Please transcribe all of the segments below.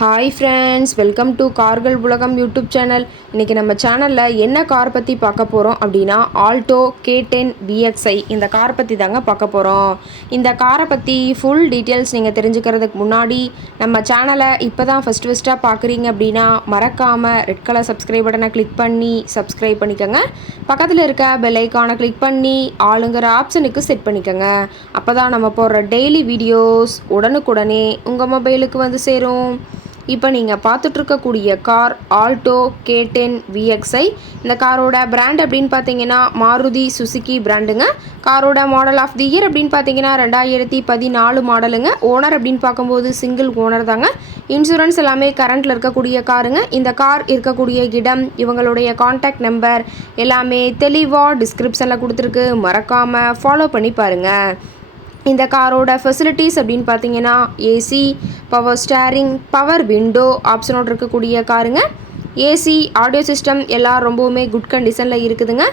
Hi friends, welcome to கார்கள் உலகம் YouTube channel. இன்றைக்கி நம்ம சேனலில் என்ன கார் பற்றி பார்க்க போகிறோம் அப்படின்னா ஆல்டோ K10 VXi இந்த கார் பற்றி தாங்க பார்க்க போகிறோம். இந்த காரை பற்றி ஃபுல் டீட்டெயில்ஸ் நீங்கள் தெரிஞ்சுக்கிறதுக்கு முன்னாடி நம்ம சேனலை இப்போ தான் ஃபஸ்ட்டாக பார்க்குறீங்க அப்படின்னா மறக்காமல் ரெட் கலர் சப்ஸ்கிரைப் பட்டனை கிளிக் பண்ணி சப்ஸ்கிரைப் பண்ணிக்கோங்க. பக்கத்தில் இருக்க பெல் ஐக்கானை கிளிக் பண்ணி ஆளுங்கிற ஆப்ஷனுக்கு செட் பண்ணிக்கோங்க. அப்போ தான் நம்ம போடுற டெய்லி வீடியோஸ் உடனுக்குடனே உங்கள் மொபைலுக்கு வந்து சேரும். இப்போ நீங்கள் பார்த்துட்ருக்கக்கூடிய கார் ஆல்டோ K10 VXi. இந்த காரோட பிராண்ட் அப்படின்னு பார்த்தீங்கன்னா மாருதி சுசுகி பிராண்டுங்க. காரோட மாடல் ஆஃப் தி இயர் அப்படின்னு பார்த்தீங்கன்னா 2014 மாடலுங்க. ஓனர் அப்படின்னு பார்க்கும்போது சிங்கிள் ஓனர் தாங்க. இன்சூரன்ஸ் எல்லாமே கரண்ட்டில் இருக்கக்கூடிய காருங்க. இந்த கார் இருக்கக்கூடிய இடம், இவங்களுடைய கான்டாக்ட் நம்பர் எல்லாமே தெளிவாக டிஸ்கிரிப்ஷனில் கொடுத்துருக்கு. மறக்காமல் ஃபாலோ பண்ணி பாருங்கள். இந்த காரோட ஃபெசிலிட்டிஸ் அப்படின்னு பார்த்தீங்கன்னா AC, power steering, power window ஆப்ஷனோடு இருக்கக்கூடிய காருங்க. ஏசி, ஆடியோ சிஸ்டம் எல்லாம் ரொம்பவுமே குட் கண்டிஷனில் இருக்குதுங்க.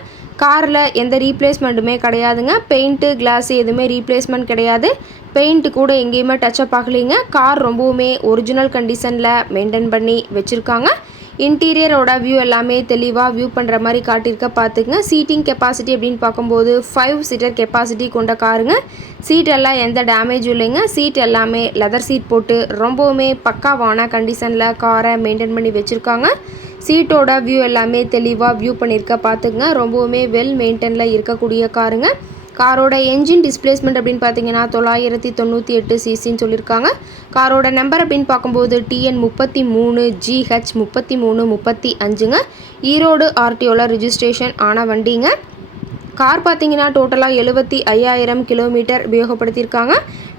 காரில் எந்த ரீப்ளேஸ்மெண்ட்டுமே கிடையாதுங்க. பெயிண்ட்டு, கிளாஸு எதுவுமே ரீப்ளேஸ்மெண்ட் கிடையாது. பெயிண்ட்டு கூட எங்கேயுமே டச்சப் ஆகலைங்க. கார் ரொம்பவுமே ஒரிஜினல் கண்டிஷனில் மெயின்டைன் பண்ணி வச்சுருக்காங்க. இன்டீரியரோட வியூ எல்லாமே தெளிவாக வியூ பண்ணுற மாதிரி காட்டியிருக்க பார்த்துக்குங்க. சீட்டிங் கெப்பாசிட்டி அப்படின்னு பார்க்கும்போது 5 சீட்டர் கெப்பாசிட்டி கொண்ட காருங்க. சீட் எல்லாம் எந்த டேமேஜும் இல்லைங்க. சீட் எல்லாமே லெதர் சீட் போட்டு ரொம்பவுமே பக்காவான கண்டிஷனில் காரை மெயின்டைன் பண்ணி வச்சுருக்காங்க. சீட்டோட வியூ எல்லாமே தெளிவாக வியூ பண்ணியிருக்க பார்த்துக்குங்க. ரொம்பவுமே வெல் மெயின்டைனில் இருக்கக்கூடிய காருங்க. காரோட என்ஜின் டிஸ்பிளேஸ்மெண்ட் அப்படின்னு பார்த்தீங்கன்னா 998 சிசின்னு சொல்லியிருக்காங்க. காரோட நம்பர் அப்படின்னு பார்க்கும்போது TN 33 GH 3335ங்க. ஈரோடு RTOவில் ரிஜிஸ்ட்ரேஷன் ஆன வண்டிங்க. கார் பார்த்தீங்கன்னா டோட்டலாக 75,000 கிலோமீட்டர் உபயோகப்படுத்தியிருக்காங்க.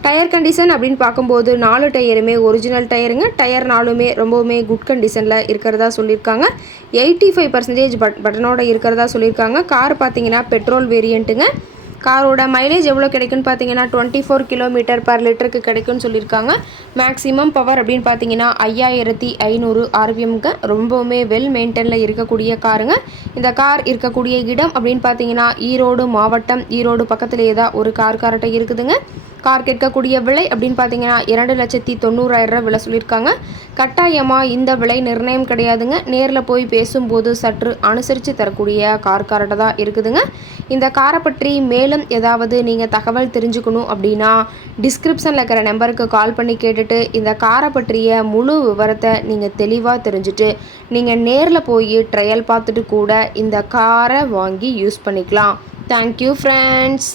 டயர் கண்டிஷன் அப்படின்னு பார்க்கும்போது 4 டயருமே ஒரிஜினல் டயருங்க. டயர் 4மே ரொம்பவுமே குட் கண்டிஷனில் இருக்கிறதா சொல்லியிருக்காங்க. 85% பட்டனோட இருக்கிறதா சொல்லியிருக்காங்க. கார் பார்த்தீங்கன்னா பெட்ரோல் வேரியண்ட்டுங்க. காரோட மைலேஜ் எவ்வளோ கிடைக்குன்னு பார்த்தீங்கன்னா 24 கிலோமீட்டர் பர் லிட்டருக்கு கிடைக்குன்னு சொல்லியிருக்காங்க. மேக்ஸிமம் பவர் அப்படின்னு பார்த்தீங்கன்னா 5500 RPMக்கு ரொம்பவுமே வெல் மெயின்டைனில் இருக்கக்கூடிய காருங்க. இந்த கார் இருக்கக்கூடிய இடம் அப்படின்னு பார்த்தீங்கன்னா ஈரோடு மாவட்டம். ஈரோடு பக்கத்துலேயே தான் ஒரு கார் கார்ட்டை இருக்குதுங்க. கார் கேட்கக்கூடிய விலை அப்படின்னு பார்த்தீங்கன்னா 2,90,000 விலை சொல்லியிருக்காங்க. கட்டாயமாக இந்த விலை நிர்ணயம் கிடையாதுங்க. நேரில் போய் பேசும்போது சற்று அனுசரித்து தரக்கூடிய கார்ட்டை தான் இருக்குதுங்க. இந்த காரை பற்றி மேலும் ஏதாவது நீங்கள் தகவல் தெரிஞ்சுக்கணும் அப்படின்னா டிஸ்கிரிப்ஷனில் இருக்கிற நம்பருக்கு கால் பண்ணி கேட்டுட்டு இந்த காரை பற்றிய முழு விவரத்தை நீங்கள் தெளிவாக தெரிஞ்சுட்டு நீங்கள் நேரில் போய் ட்ரையல் பார்த்துட்டு கூட இந்த காரை வாங்கி யூஸ் பண்ணிக்கலாம். Thank you friends.